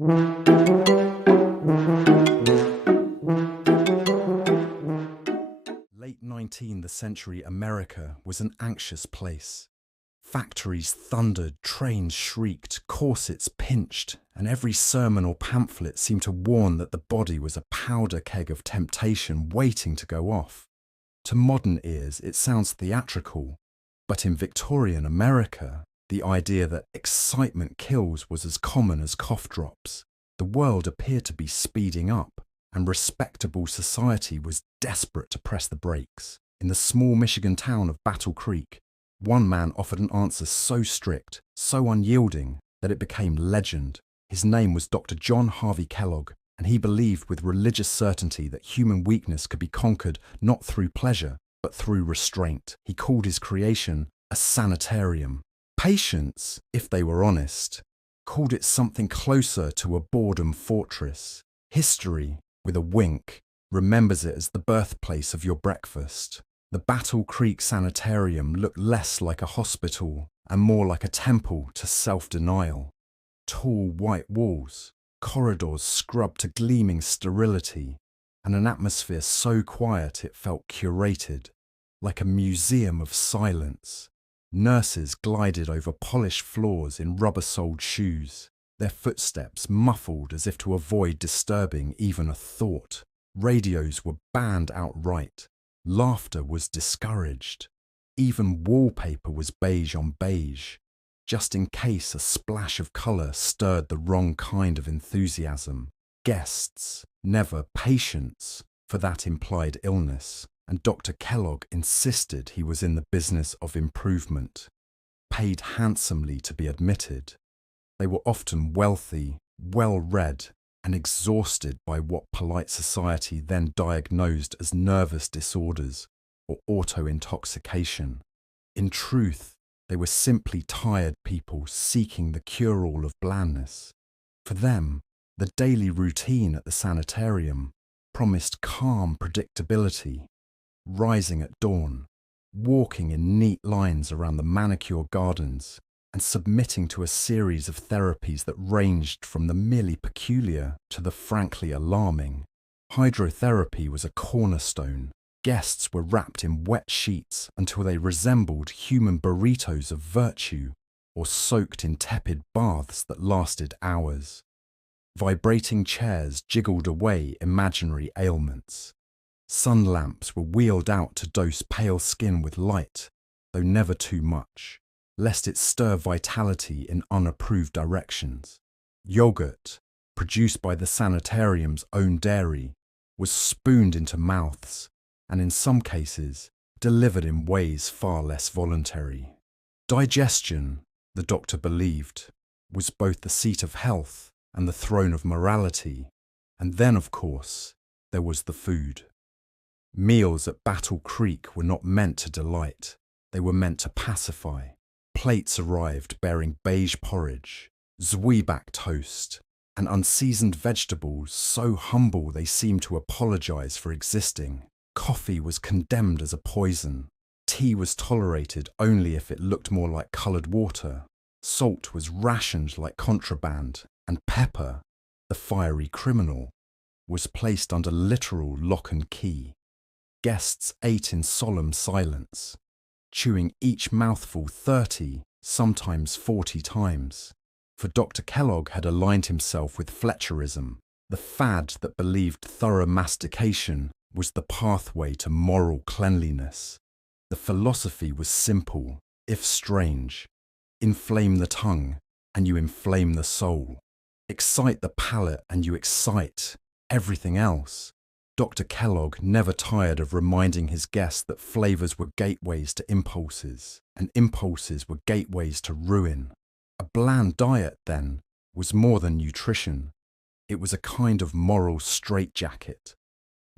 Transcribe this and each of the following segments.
Late 19th century America was an anxious place. Factories thundered, trains shrieked, corsets pinched, and every sermon or pamphlet seemed to warn that the body was a powder keg of temptation waiting to go off. To modern ears, it sounds theatrical, but in Victorian America, the idea that excitement kills was as common as cough drops. The world appeared to be speeding up, and respectable society was desperate to press the brakes. In the small Michigan town of Battle Creek, one man offered an answer so strict, so unyielding, that it became legend. His name was Dr. John Harvey Kellogg, and he believed with religious certainty that human weakness could be conquered not through pleasure, but through restraint. He called his creation a sanitarium. Patients, if they were honest, called it something closer to a boredom fortress. History, with a wink, remembers it as the birthplace of your breakfast. The Battle Creek Sanitarium looked less like a hospital and more like a temple to self-denial. Tall white walls, corridors scrubbed to gleaming sterility, and an atmosphere so quiet it felt curated, like a museum of silence. Nurses glided over polished floors in rubber-soled shoes, their footsteps muffled as if to avoid disturbing even a thought. Radios were banned outright. Laughter was discouraged. Even wallpaper was beige on beige, just in case a splash of colour stirred the wrong kind of enthusiasm. Guests, never patients, for that implied illness, and Dr. Kellogg insisted he was in the business of improvement, paid handsomely to be admitted. They were often wealthy, well-read, and exhausted by what polite society then diagnosed as nervous disorders or auto-intoxication. In truth, they were simply tired people seeking the cure-all of blandness. For them, the daily routine at the sanitarium promised calm predictability, rising at dawn, walking in neat lines around the manicure gardens, and submitting to a series of therapies that ranged from the merely peculiar to the frankly alarming. Hydrotherapy was a cornerstone. Guests were wrapped in wet sheets until they resembled human burritos of virtue, or soaked in tepid baths that lasted hours. Vibrating chairs jiggled away imaginary ailments. Sun lamps were wheeled out to dose pale skin with light, though never too much, lest it stir vitality in unapproved directions. Yogurt, produced by the sanitarium's own dairy, was spooned into mouths, and in some cases, delivered in ways far less voluntary. Digestion, the doctor believed, was both the seat of health and the throne of morality, and then, of course, there was the food. Meals at Battle Creek were not meant to delight, they were meant to pacify. Plates arrived bearing beige porridge, zwieback toast, and unseasoned vegetables so humble they seemed to apologise for existing. Coffee was condemned as a poison. Tea was tolerated only if it looked more like coloured water. Salt was rationed like contraband, and pepper, the fiery criminal, was placed under literal lock and key. Guests ate in solemn silence, chewing each mouthful 30, sometimes 40 times. For Dr. Kellogg had aligned himself with Fletcherism, the fad that believed thorough mastication was the pathway to moral cleanliness. The philosophy was simple, if strange. Inflame the tongue, and you inflame the soul. Excite the palate, and you excite everything else. Dr. Kellogg never tired of reminding his guests that flavours were gateways to impulses, and impulses were gateways to ruin. A bland diet, then, was more than nutrition. It was a kind of moral straitjacket,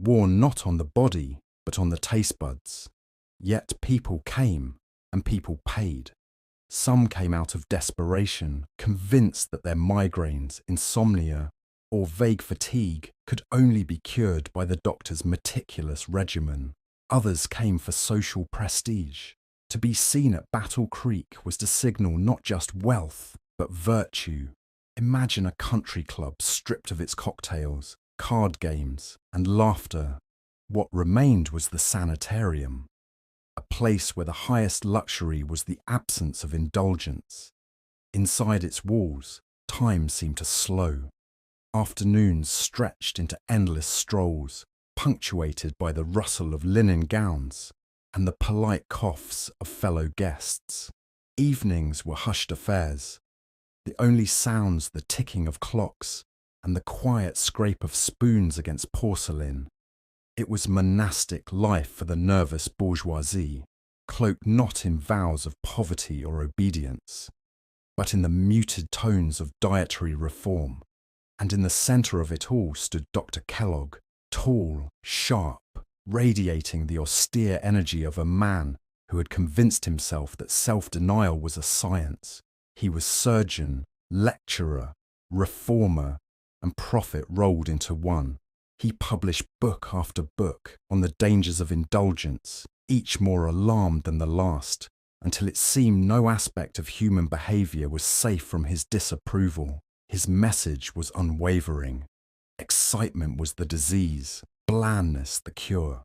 worn not on the body, but on the taste buds. Yet people came, and people paid. Some came out of desperation, convinced that their migraines, insomnia, or vague fatigue could only be cured by the doctor's meticulous regimen. Others came for social prestige. To be seen at Battle Creek was to signal not just wealth, but virtue. Imagine a country club stripped of its cocktails, card games, and laughter. What remained was the sanitarium, a place where the highest luxury was the absence of indulgence. Inside its walls, time seemed to slow. Afternoons stretched into endless strolls, punctuated by the rustle of linen gowns and the polite coughs of fellow guests. Evenings were hushed affairs. The only sounds the ticking of clocks and the quiet scrape of spoons against porcelain. It was monastic life for the nervous bourgeoisie, cloaked not in vows of poverty or obedience, but in the muted tones of dietary reform. And in the centre of it all stood Dr. Kellogg, tall, sharp, radiating the austere energy of a man who had convinced himself that self-denial was a science. He was surgeon, lecturer, reformer, and prophet rolled into one. He published book after book on the dangers of indulgence, each more alarmed than the last, until it seemed no aspect of human behaviour was safe from his disapproval. His message was unwavering. Excitement was the disease, blandness the cure.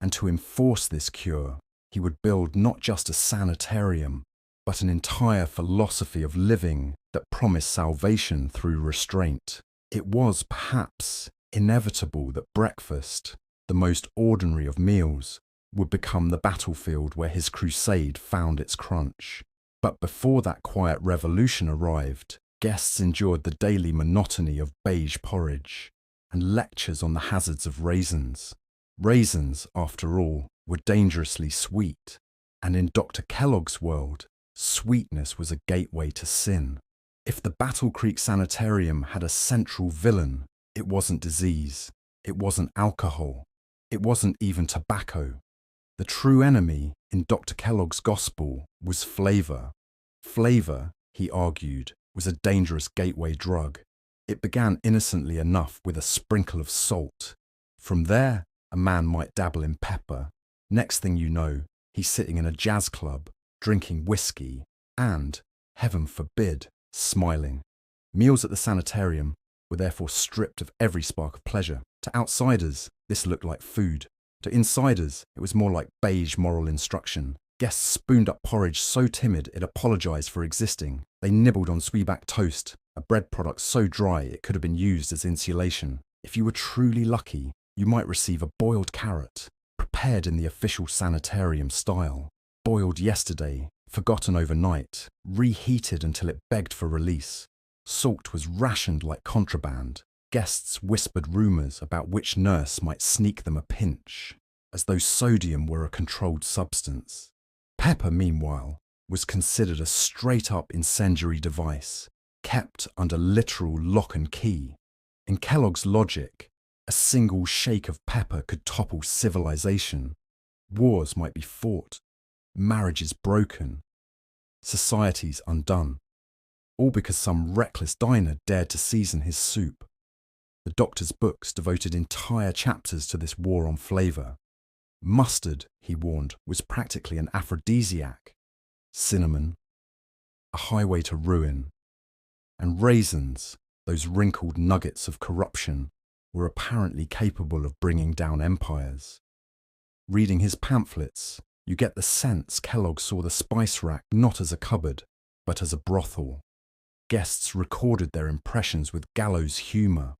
And to enforce this cure, he would build not just a sanitarium, but an entire philosophy of living that promised salvation through restraint. It was perhaps inevitable that breakfast, the most ordinary of meals, would become the battlefield where his crusade found its crunch. But before that quiet revolution arrived, guests endured the daily monotony of beige porridge and lectures on the hazards of raisins. Raisins, after all, were dangerously sweet, and in Dr. Kellogg's world, sweetness was a gateway to sin. If the Battle Creek Sanitarium had a central villain, it wasn't disease, it wasn't alcohol, it wasn't even tobacco. The true enemy in Dr. Kellogg's gospel was flavour. Flavour, he argued, was a dangerous gateway drug. It began innocently enough with a sprinkle of salt. From there, a man might dabble in pepper. Next thing you know, he's sitting in a jazz club, drinking whiskey, and, heaven forbid, smiling. Meals at the sanitarium were therefore stripped of every spark of pleasure. To outsiders, this looked like food. To insiders, it was more like beige moral instruction. Guests spooned up porridge so timid it apologised for existing. They nibbled on Sweeback toast, a bread product so dry it could have been used as insulation. If you were truly lucky, you might receive a boiled carrot, prepared in the official sanitarium style. Boiled yesterday, forgotten overnight, reheated until it begged for release. Salt was rationed like contraband. Guests whispered rumours about which nurse might sneak them a pinch, as though sodium were a controlled substance. Pepper, meanwhile, was considered a straight-up incendiary device, kept under literal lock and key. In Kellogg's logic, a single shake of pepper could topple civilization. Wars might be fought, marriages broken, societies undone, all because some reckless diner dared to season his soup. The doctor's books devoted entire chapters to this war on flavour. Mustard, he warned, was practically an aphrodisiac. Cinnamon, a highway to ruin. And raisins, those wrinkled nuggets of corruption, were apparently capable of bringing down empires. Reading his pamphlets, you get the sense Kellogg saw the spice rack not as a cupboard, but as a brothel. Guests recorded their impressions with gallows humour.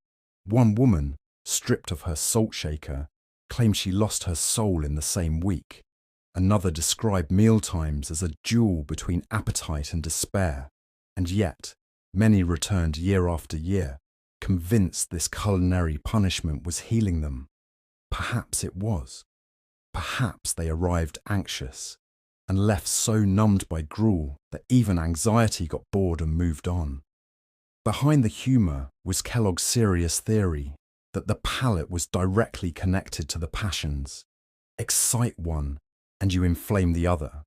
One woman, stripped of her salt shaker, claimed she lost her soul in the same week. Another described mealtimes as a duel between appetite and despair. And yet, many returned year after year, convinced this culinary punishment was healing them. Perhaps it was. Perhaps they arrived anxious and left so numbed by gruel that even anxiety got bored and moved on. Behind the humour was Kellogg's serious theory that the palate was directly connected to the passions. Excite one, and you inflame the other.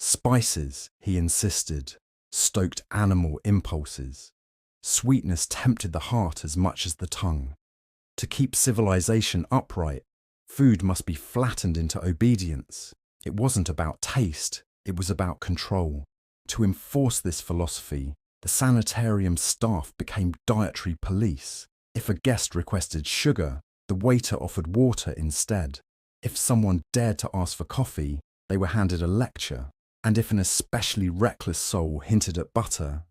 Spices, he insisted, stoked animal impulses. Sweetness tempted the heart as much as the tongue. To keep civilization upright, food must be flattened into obedience. It wasn't about taste, it was about control. To enforce this philosophy, The sanitarium staff became dietary police. If a guest requested sugar, the waiter offered water instead. If someone dared to ask for coffee, they were handed a lecture. And if an especially reckless soul hinted at butter,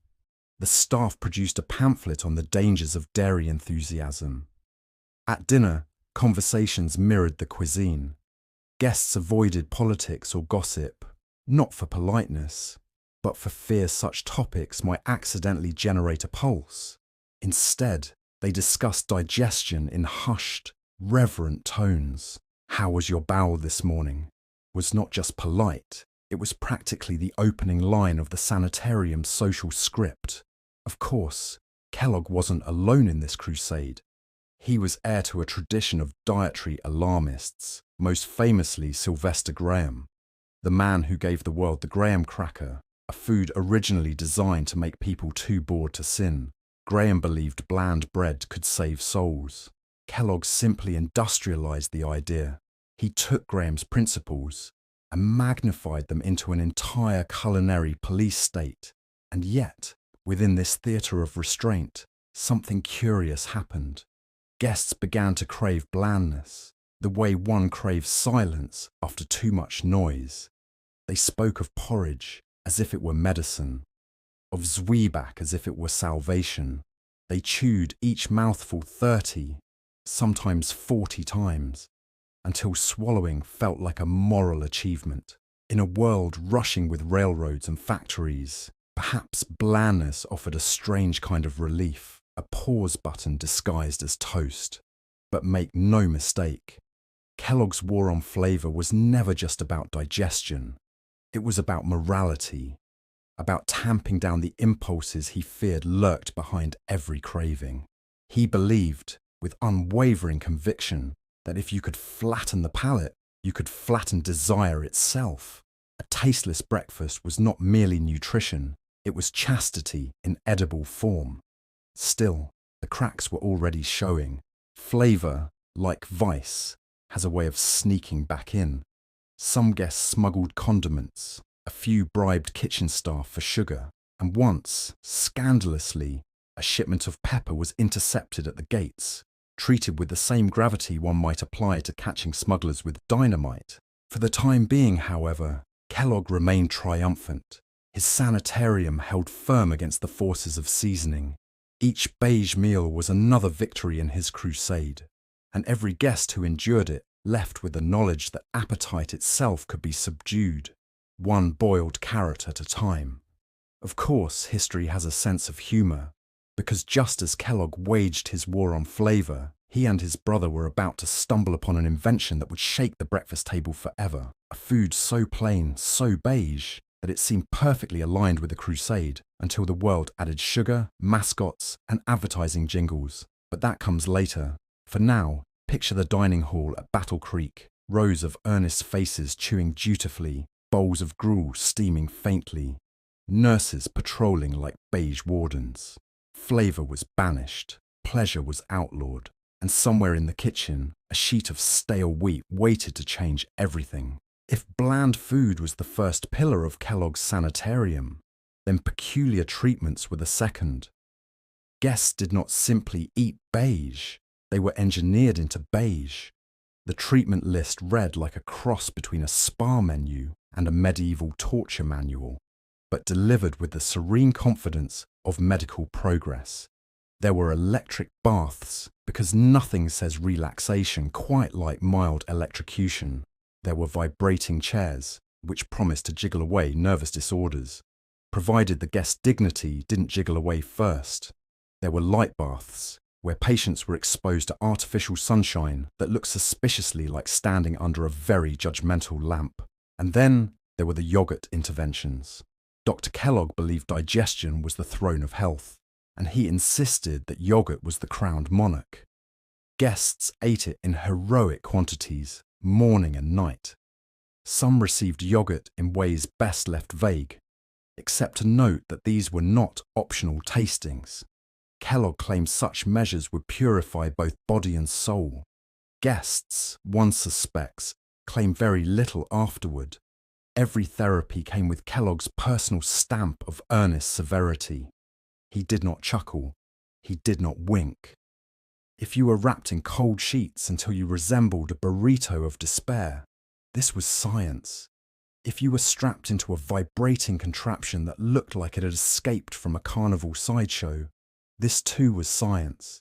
the staff produced a pamphlet on the dangers of dairy enthusiasm. At dinner, conversations mirrored the cuisine. Guests avoided politics or gossip, not for politeness, but for fear such topics might accidentally generate a pulse. Instead, they discussed digestion in hushed, reverent tones. "How was your bowel this morning?" was not just polite, it was practically the opening line of the sanitarium's social script. Of course, Kellogg wasn't alone in this crusade. He was heir to a tradition of dietary alarmists, most famously Sylvester Graham, the man who gave the world the graham cracker, a food originally designed to make people too bored to sin. Graham believed bland bread could save souls. Kellogg simply industrialized the idea. He took Graham's principles and magnified them into an entire culinary police state. And yet, within this theatre of restraint, something curious happened. Guests began to crave blandness, the way one craves silence after too much noise. They spoke of porridge as if it were medicine, of zwieback as if it were salvation. They chewed each mouthful 30, sometimes 40 times, until swallowing felt like a moral achievement. In a world rushing with railroads and factories, perhaps blandness offered a strange kind of relief, a pause button disguised as toast. But make no mistake, Kellogg's war on flavor was never just about digestion. It was about morality, about tamping down the impulses he feared lurked behind every craving. He believed, with unwavering conviction, that if you could flatten the palate, you could flatten desire itself. A tasteless breakfast was not merely nutrition, it was chastity in edible form. Still, the cracks were already showing. Flavor, like vice, has a way of sneaking back in. Some guests smuggled condiments, a few bribed kitchen staff for sugar, and once, scandalously, a shipment of pepper was intercepted at the gates, treated with the same gravity one might apply to catching smugglers with dynamite. For the time being, however, Kellogg remained triumphant. His sanitarium held firm against the forces of seasoning. Each beige meal was another victory in his crusade, and every guest who endured it left with the knowledge that appetite itself could be subdued, one boiled carrot at a time. Of course, history has a sense of humour, because just as Kellogg waged his war on flavour, he and his brother were about to stumble upon an invention that would shake the breakfast table forever, a food so plain, so beige, that it seemed perfectly aligned with the crusade until the world added sugar, mascots, and advertising jingles. But that comes later. For now, picture the dining hall at Battle Creek, rows of earnest faces chewing dutifully, bowls of gruel steaming faintly, nurses patrolling like beige wardens. Flavour was banished, pleasure was outlawed, and somewhere in the kitchen, a sheet of stale wheat waited to change everything. If bland food was the first pillar of Kellogg's sanitarium, then peculiar treatments were the second. Guests did not simply eat beige, they were engineered into beige. The treatment list read like a cross between a spa menu and a medieval torture manual, but delivered with the serene confidence of medical progress. There were electric baths, because nothing says relaxation quite like mild electrocution. There were vibrating chairs, which promised to jiggle away nervous disorders, provided the guest's dignity didn't jiggle away first. There were light baths, where patients were exposed to artificial sunshine that looked suspiciously like standing under a very judgmental lamp. And then there were the yogurt interventions. Dr. Kellogg believed digestion was the throne of health, and he insisted that yogurt was the crowned monarch. Guests ate it in heroic quantities, morning and night. Some received yogurt in ways best left vague, except to note that these were not optional tastings. Kellogg claimed such measures would purify both body and soul. Guests, one suspects, claimed very little afterward. Every therapy came with Kellogg's personal stamp of earnest severity. He did not chuckle. He did not wink. If you were wrapped in cold sheets until you resembled a burrito of despair, this was science. If you were strapped into a vibrating contraption that looked like it had escaped from a carnival sideshow, this too was science.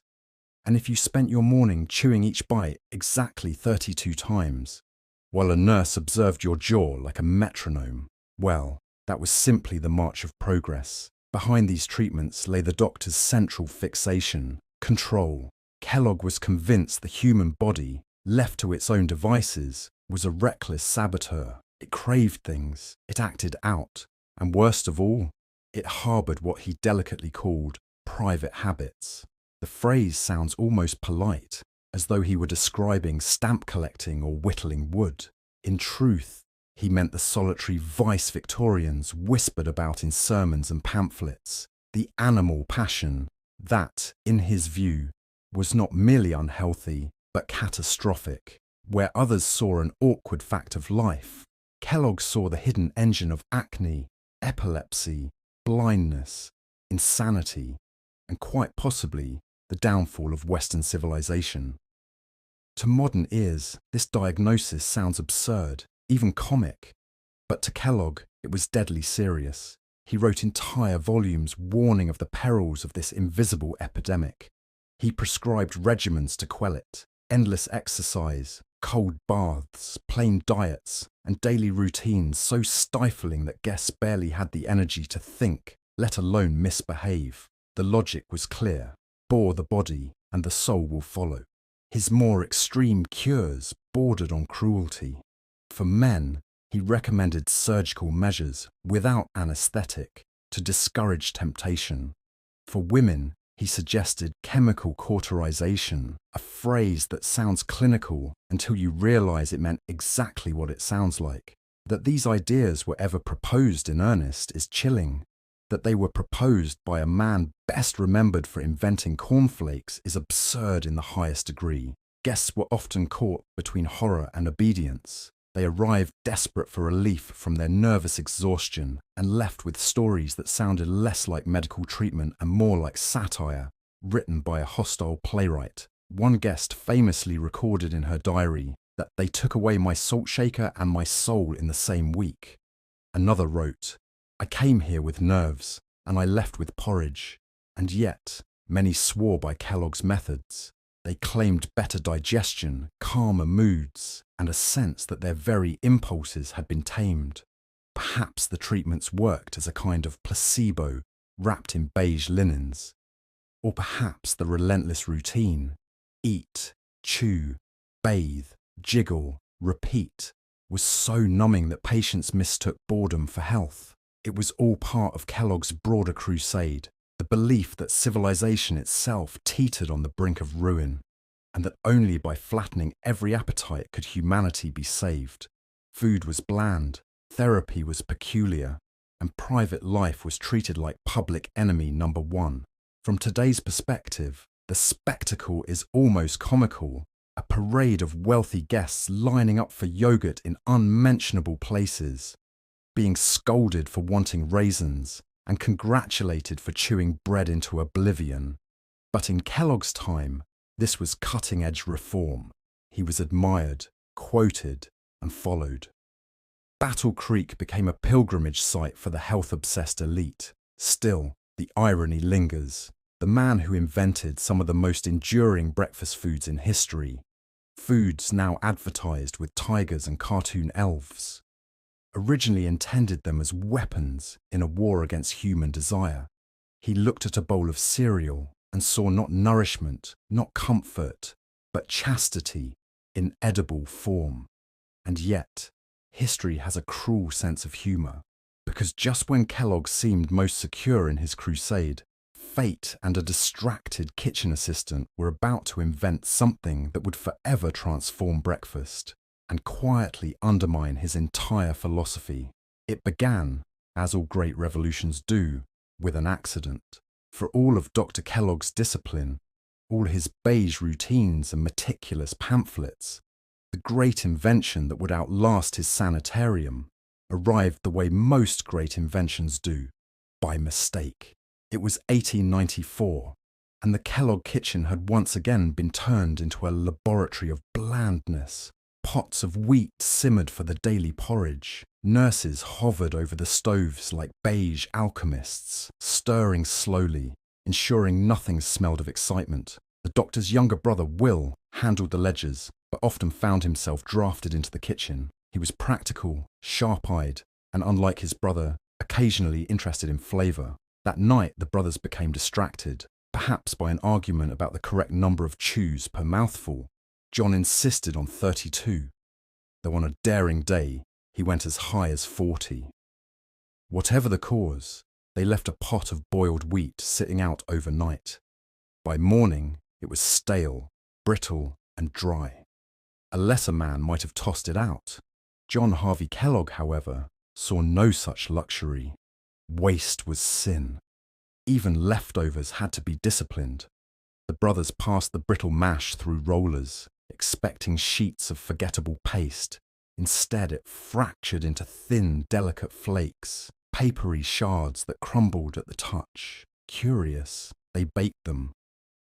And if you spent your morning chewing each bite exactly 32 times, while a nurse observed your jaw like a metronome, well, that was simply the march of progress. Behind these treatments lay the doctor's central fixation, control. Kellogg was convinced the human body, left to its own devices, was a reckless saboteur. It craved things, it acted out, and worst of all, it harboured what he delicately called private habits. The phrase sounds almost polite, as though he were describing stamp collecting or whittling wood. In truth, he meant the solitary vice Victorians whispered about in sermons and pamphlets, the animal passion that, in his view, was not merely unhealthy, but catastrophic. Where others saw an awkward fact of life, Kellogg saw the hidden engine of acne, epilepsy, blindness, insanity, and quite possibly the downfall of Western civilization. To modern ears, this diagnosis sounds absurd, even comic, but to Kellogg it was deadly serious. He wrote entire volumes warning of the perils of this invisible epidemic. He prescribed regimens to quell it, endless exercise, cold baths, plain diets, and daily routines so stifling that guests barely had the energy to think, let alone misbehave. The logic was clear: bore the body, and the soul will follow. His more extreme cures bordered on cruelty. For men, he recommended surgical measures without anaesthetic to discourage temptation. For women, he suggested chemical cauterization, a phrase that sounds clinical until you realize it meant exactly what it sounds like. That these ideas were ever proposed in earnest is chilling. That they were proposed by a man best remembered for inventing cornflakes is absurd in the highest degree. Guests were often caught between horror and obedience. They arrived desperate for relief from their nervous exhaustion and left with stories that sounded less like medical treatment and more like satire, written by a hostile playwright. One guest famously recorded in her diary that they took away my salt shaker and my soul in the same week. Another wrote, "I came here with nerves, and I left with porridge." And yet, many swore by Kellogg's methods. They claimed better digestion, calmer moods, and a sense that their very impulses had been tamed. Perhaps the treatments worked as a kind of placebo wrapped in beige linens. Or perhaps the relentless routine, eat, chew, bathe, jiggle, repeat, was so numbing that patients mistook boredom for health. It was all part of Kellogg's broader crusade, the belief that civilization itself teetered on the brink of ruin, and that only by flattening every appetite could humanity be saved. Food was bland, therapy was peculiar, and private life was treated like public enemy number one. From today's perspective, the spectacle is almost comical. A parade of wealthy guests lining up for yogurt in unmentionable places, being scolded for wanting raisins, and congratulated for chewing bread into oblivion. But in Kellogg's time, this was cutting-edge reform. He was admired, quoted, and followed. Battle Creek became a pilgrimage site for the health-obsessed elite. Still, the irony lingers. The man who invented some of the most enduring breakfast foods in history, foods now advertised with tigers and cartoon elves, originally intended them as weapons in a war against human desire. He looked at a bowl of cereal and saw not nourishment, not comfort, but chastity in edible form. And yet, history has a cruel sense of humour, because just when Kellogg seemed most secure in his crusade, fate and a distracted kitchen assistant were about to invent something that would forever transform breakfast and quietly undermine his entire philosophy. It began, as all great revolutions do, with an accident. For all of Dr. Kellogg's discipline, all his beige routines and meticulous pamphlets, the great invention that would outlast his sanitarium arrived the way most great inventions do, by mistake. It was 1894, and the Kellogg kitchen had once again been turned into a laboratory of blandness. Pots of wheat simmered for the daily porridge. Nurses hovered over the stoves like beige alchemists, stirring slowly, ensuring nothing smelled of excitement. The doctor's younger brother, Will, handled the ledgers, but often found himself drafted into the kitchen. He was practical, sharp-eyed, and unlike his brother, occasionally interested in flavour. That night, the brothers became distracted, perhaps by an argument about the correct number of chews per mouthful. John insisted on 32, though on a daring day, he went as high as 40. Whatever the cause, they left a pot of boiled wheat sitting out overnight. By morning, it was stale, brittle, and dry. A lesser man might have tossed it out. John Harvey Kellogg, however, saw no such luxury. Waste was sin. Even leftovers had to be disciplined. The brothers passed the brittle mash through rollers, expecting sheets of forgettable paste. Instead, it fractured into thin, delicate flakes, papery shards that crumbled at the touch. Curious, they baked them.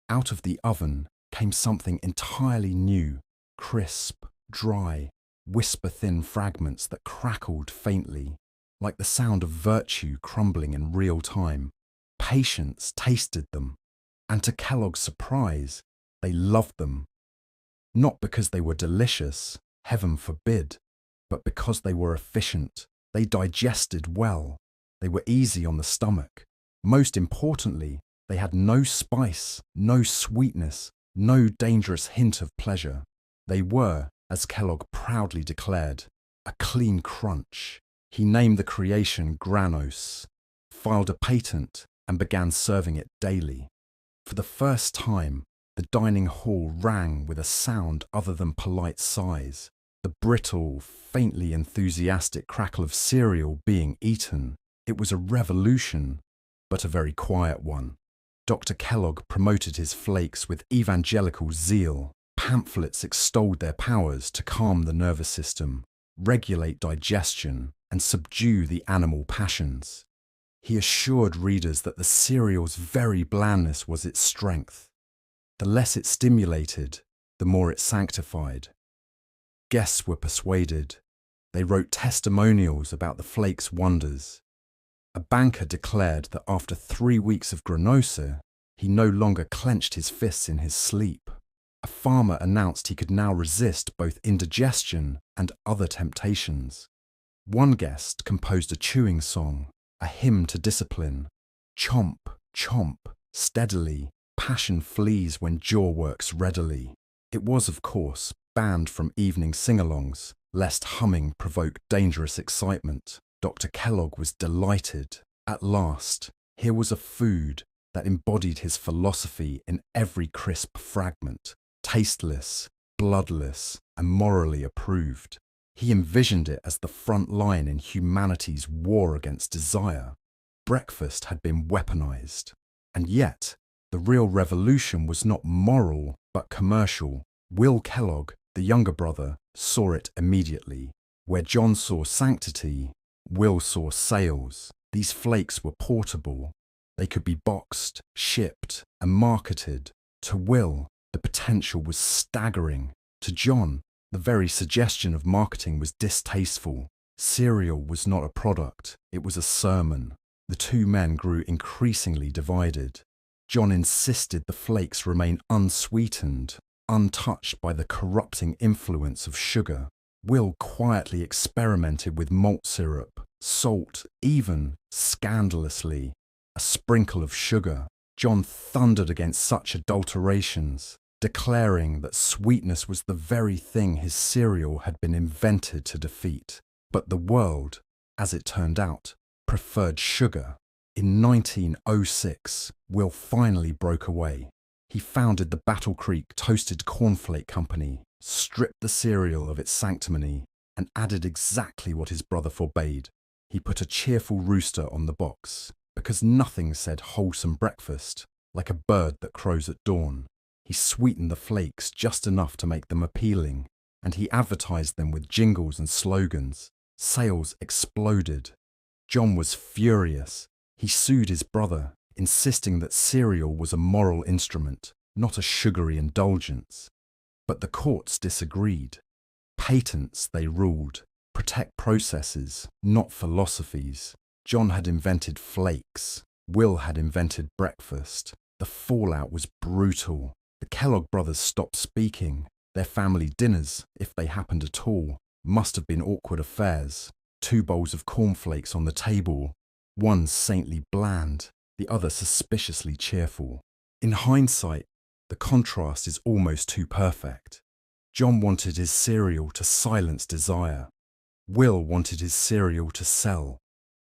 Out of the oven came something entirely new, crisp, dry, whisper-thin fragments that crackled faintly, like the sound of virtue crumbling in real time. Patients tasted them, and to Kellogg's surprise, they loved them. Not because they were delicious, heaven forbid, but because they were efficient. They digested well. They were easy on the stomach. Most importantly, they had no spice, no sweetness, no dangerous hint of pleasure. They were, as Kellogg proudly declared, a clean crunch. He named the creation Granos, filed a patent, and began serving it daily. For the first time, the dining hall rang with a sound other than polite sighs, the brittle, faintly enthusiastic crackle of cereal being eaten. It was a revolution, but a very quiet one. Dr. Kellogg promoted his flakes with evangelical zeal. Pamphlets extolled their powers to calm the nervous system, regulate digestion, and subdue the animal passions. He assured readers that the cereal's very blandness was its strength. The less it stimulated, the more it sanctified. Guests were persuaded. They wrote testimonials about the flake's wonders. A banker declared that after 3 weeks of granosa, he no longer clenched his fists in his sleep. A farmer announced he could now resist both indigestion and other temptations. One guest composed a chewing song, a hymn to discipline. Chomp, chomp, steadily, passion flees when jaw works readily. It was, of course, banned from evening sing-alongs, lest humming provoked dangerous excitement. Dr. Kellogg was delighted. At last, here was a food that embodied his philosophy in every crisp fragment, tasteless, bloodless, and morally approved. He envisioned it as the front line in humanity's war against desire. Breakfast had been weaponized. And yet, the real revolution was not moral, but commercial. Will Kellogg, the younger brother, saw it immediately. Where John saw sanctity, Will saw sales. These flakes were portable. They could be boxed, shipped, and marketed. To Will, the potential was staggering. To John, the very suggestion of marketing was distasteful. Cereal was not a product, it was a sermon. The two men grew increasingly divided. John insisted the flakes remain unsweetened, untouched by the corrupting influence of sugar. Will quietly experimented with malt syrup, salt, even, scandalously, a sprinkle of sugar. John thundered against such adulterations, declaring that sweetness was the very thing his cereal had been invented to defeat. But the world, as it turned out, preferred sugar. In 1906, Will finally broke away. He founded the Battle Creek Toasted Cornflake Company, stripped the cereal of its sanctimony, and added exactly what his brother forbade. He put a cheerful rooster on the box, because nothing said wholesome breakfast, like a bird that crows at dawn. He sweetened the flakes just enough to make them appealing, and he advertised them with jingles and slogans. Sales exploded. John was furious. He sued his brother, insisting that cereal was a moral instrument, not a sugary indulgence. But the courts disagreed. Patents, they ruled, protect processes, not philosophies. John had invented flakes. Will had invented breakfast. The fallout was brutal. The Kellogg brothers stopped speaking. Their family dinners, if they happened at all, must have been awkward affairs. 2 bowls of cornflakes on the table, one saintly bland, the other suspiciously cheerful. In hindsight, the contrast is almost too perfect. John wanted his cereal to silence desire. Will wanted his cereal to sell.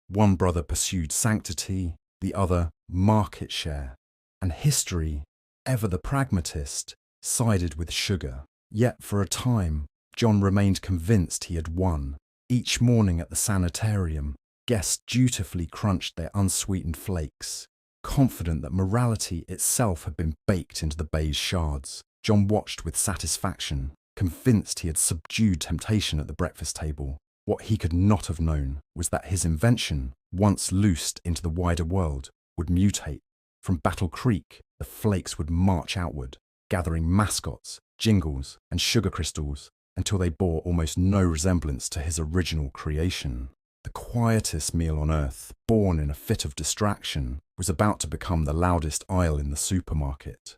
One brother pursued sanctity, the other market share. And history, ever the pragmatist, sided with sugar. Yet for a time, John remained convinced he had won. Each morning at the sanitarium, guests dutifully crunched their unsweetened flakes, confident that morality itself had been baked into the beige shards. John watched with satisfaction, convinced he had subdued temptation at the breakfast table. What he could not have known was that his invention, once loosed into the wider world, would mutate. From Battle Creek, the flakes would march outward, gathering mascots, jingles, and sugar crystals until they bore almost no resemblance to his original creation. The quietest meal on earth, born in a fit of distraction, was about to become the loudest aisle in the supermarket.